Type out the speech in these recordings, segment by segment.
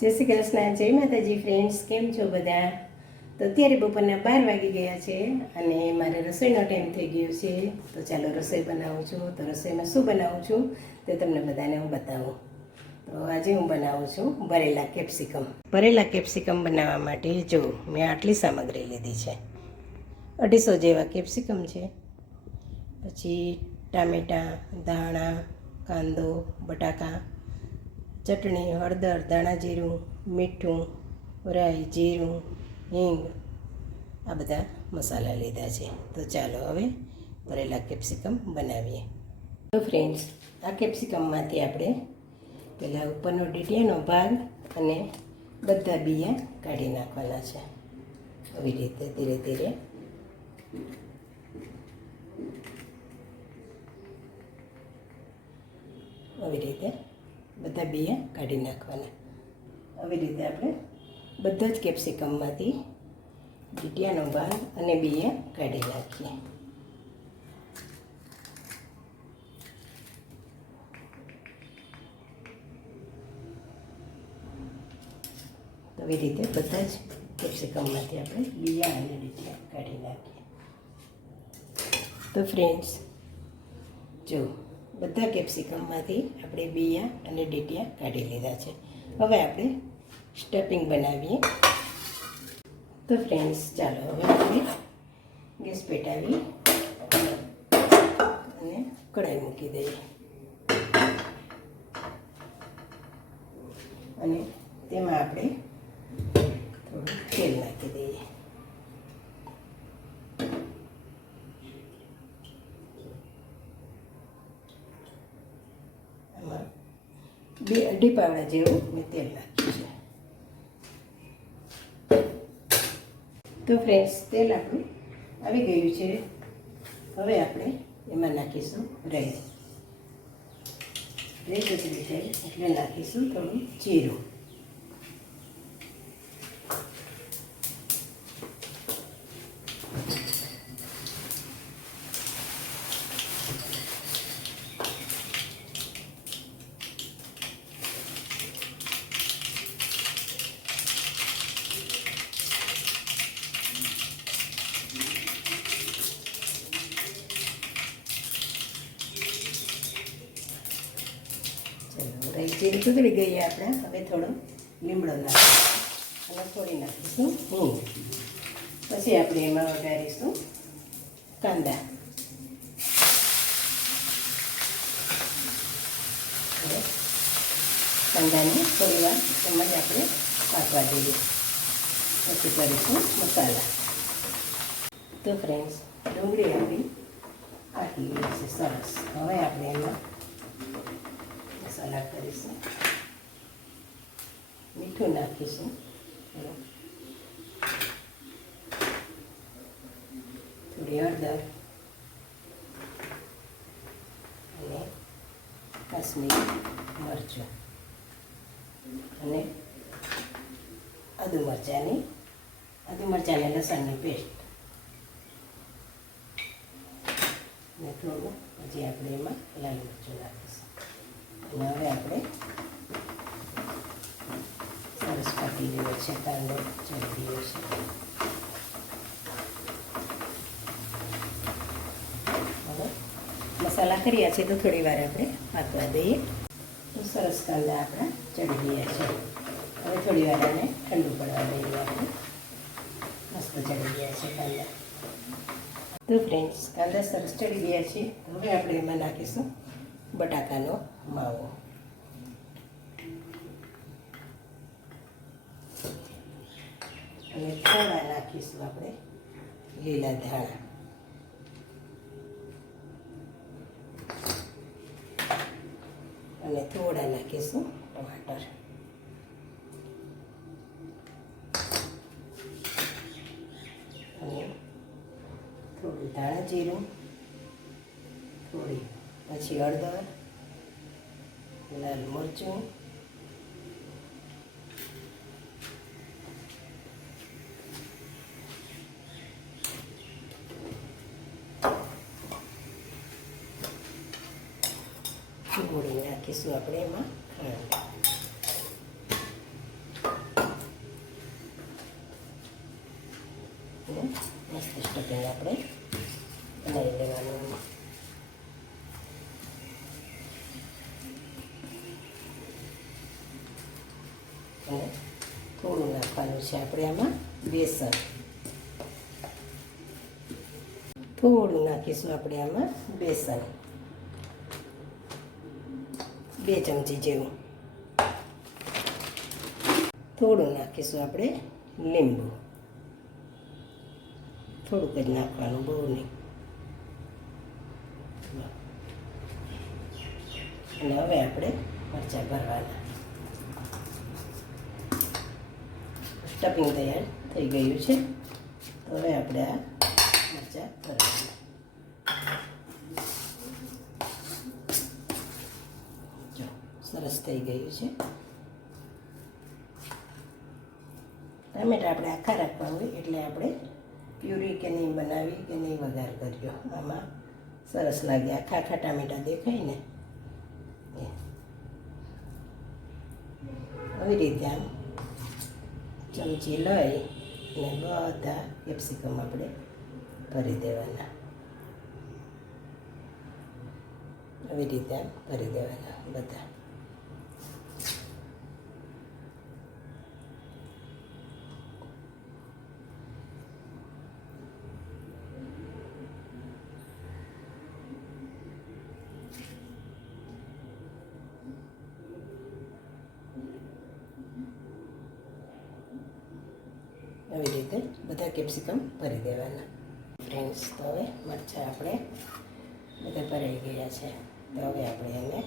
જય શ્રી કૃષ્ણ, જય માતાજી ફ્રેન્ડ્સ, કેમ છો બધા? તો અત્યારે બપોરના 12 વાગી ગયા છે અને મારે રસોઈનો ટાઈમ થઈ ગયો છે. તો ચાલો રસોઈ બનાવું છું. તો રસોઈમાં શું બનાવું છું તે તમને બધાને હું બતાવું. તો આજે હું બનાવું છું ભરેલા કેપ્સિકમ. ભરેલા કેપ્સિકમ બનાવવા માટે જો મેં આટલી સામગ્રી લીધી છે. 250 જેવા કેપ્સિકમ છે, પછી ટામેટાં, ધાણા, કાંદો, બટાકા, ચટણી, હળદર, ધાણા જીરું, મીઠું, રાઈ, જીરું, હિંગ, આ બધા મસાલા લીધા છે. તો ચાલો હવે ભરેલા કેપ્સિકમ બનાવીએ. તો ફ્રેન્ડ્સ, આ કેપ્સિકમમાંથી આપણે પહેલાં ઉપરનો ડીટીયાનો ભાગ અને બધા બિયા કાઢી નાખવાના છે. આવી રીતે ધીરે ધીરે આવી રીતે બધા બિયા કાઢી નાખવાના. આવી રીતે આપણે બધા જ કેપ્સિકમમાંથી ડીટીયાનો ભાગ અને બિયા કાઢી નાખીએ. આવી રીતે બધા જ કેપ્સિકમમાંથી આપણે બિયા અને ડીટીયા કાઢી નાખીએ. તો ફ્રેન્ડ્સ, જો બધા કેપ્સિકમમાંથી આપણે બિયા અને ડીટીયા કાઢી લીધા છે. હવે આપણે સ્ટફિંગ બનાવીએ. તો ફ્રેન્ડ્સ, ચાલો હવે આપણે ગેસ પેટાવી અને કઢાઈ મૂકી દઈએ અને તેમાં આપણે થોડું તેલ નાખી દઈએ. અઢી પાવડા જેવું મેં તેલ નાખ્યું છે. તો ફ્રેન્ડ્સ, તેલ આપણું આવી ગયું છે. હવે આપણે એમાં નાખીશું રાઈ. રાઈ બચડી જાય એટલે નાખીશું થોડું જીરું. જીરું સુધરી ગઈ આપણે. હવે થોડો લીમડો નાખીશું અને થોડી નાખીશું હિંગ. પછી આપણે એમાં વઘારીશું કાંદા. કાંદાને થોડી વાર એમ જ આપણે પાકવા દઈએ. પછી કરીશું મસાલા. તો ફ્રેન્ડ્સ, ડુંગળી આપણી પાકી ગઈ છે સરસ. હવે આપણે એમાં મસાલા કરીશું. મીઠું નાખીશું, થોડી હળદર અને કાશ્મીરી મરચું અને આદુ મરચાંની લસણની પેસ્ટ અને થોડું હજી આપણે એમાં લાલ મરચું નાખીશું. અને હવે આપણે સરસ પાકી રહ્યો છે, કાંદો ચડી રહ્યો છે. હવે મસાલા કર્યા છે તો થોડી વાર આપણે પાકવા દઈએ. તો સરસ કાંદા આપણા ચડી ગયા છે. હવે થોડી વાર આને ઠંડુ પડવા દઈએ. આપણે મસ્ત ચડી ગયા છે કાંદા. તો ફ્રેન્ડ્સ, કાંદા સરસ ચડી ગયા છે. હવે આપણે એમાં નાખીશું બટાકાનો માવો. અને થોડા નાખીશું આપણે લીલા ધાણા. અને થોડા નાખીશું ટમાટર. અને થોડું ધાણા જીરું, થોડી પછી હળદર, લાલ મરચું, થોડી નાખીશું આપણે એમાં ખાંડ. મસ્ત સ્ટફિંગ આપણે બનાવી લેવાનું. અને થોડું નાખવાનું છે આપણે આમાં બેસન. થોડું નાખીશું આપણે આમાં બેસન, 2 ચમચી જેવું. થોડું નાખીશું આપણે લીંબુ, થોડુંક જ નાખવાનું, બહુ નહીં. અને હવે આપણે મરચાં ભરવાના. સ્ટફિંગ તૈયાર થઈ ગયું છે. તો હવે આપણે આ મરચાં ભરવાના. જો સરસ થઈ ગયું છે. ટમેટા આપણે આખા રાખવા હોય એટલે આપણે પ્યુરી કે નહીં બનાવી કે નહીં વઘાર કર્યો. આમાં સરસ લાગે, આખા આખા ટામેટા દેખાય ને. આવી રીતે આમ ચમચી લઈ અને બધા કેપ્સિકમ આપણે ભરી દેવાના. આવી રીતે આમ ભરી દેવાના બધા. આવી રીતે બધા કેપ્સિકમ ભરી દેવાના. ફ્રેન્ડ્સ, તો હવે મરચાં આપણે બધા ભરાઈ ગયા છે. તો હવે આપણે એને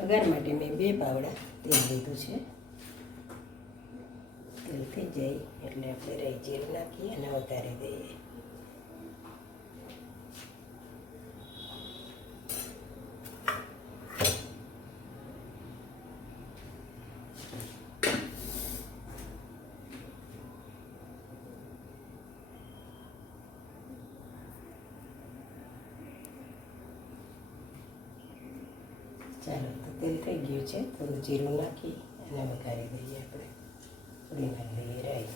વઘાર માટે મેં 2 પાવડા તેલ લીધું છે. તેલ થઈ જાય એટલે આપણે રાઈ જીરું નાખીએ અને વઘારી દઈએ. ચાલો, તો તેલ થઈ ગયું છે. થોડું જીરું નાખી અને વઘારી દઈએ આપણે. થોડી નાખી દઈએ રાઈ.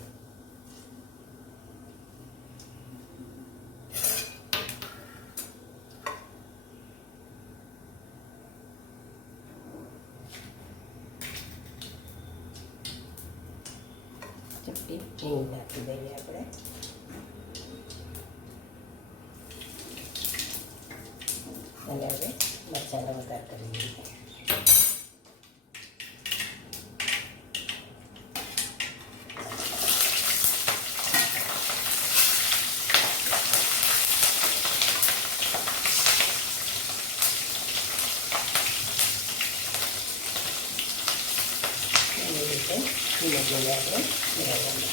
ચપટી હિંગ નાખી દઈએ આપણે. અને હવે મરચાંનો વઘાર કરી દઈએ. એવી રીતે ધીમે ધીમે આપણે બનાવવાનું.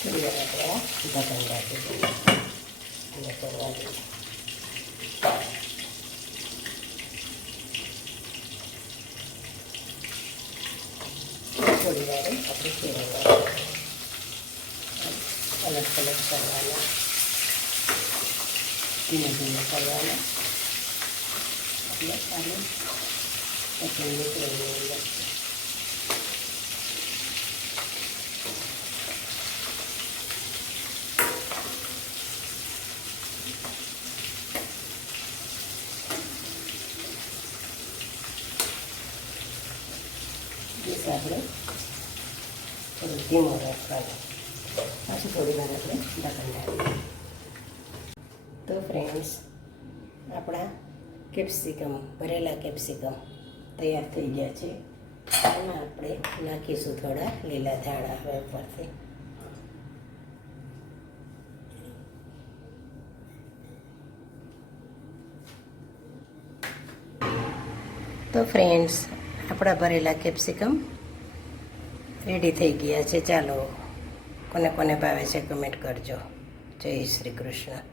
થોડી વાર આપણે આ ઢાંકણ રાખી દઈએ અને કરવા દઈએ. થોડી વાર આપણે ફેરવવાનું, અલગ અલગ કરવાના, ધીમે ધીમે કરવાના. એટલે સારું પછી નીકળી જશે. ગેસ આપણે થોડું ધીમો રાખવાનો. પાછું થોડી વાર આપણે ઢાંકણ રાખીએ. તો ફ્રેન્ડ્સ, આપણા કેપ્સિકમ, ભરેલા કેપ્સિકમ તૈયાર થઈ ગયા છે. આમાં આપણે નાખીશું થોડા લીલા ધાણા હવે ઉપરથી. તો ફ્રેન્ડ્સ, આપણા ભરેલા કેપ્સિકમ રેડી થઈ ગયા છે. ચાલો, કોને કોને ભાવે છે કમેન્ટ કરજો. જય શ્રી કૃષ્ણ.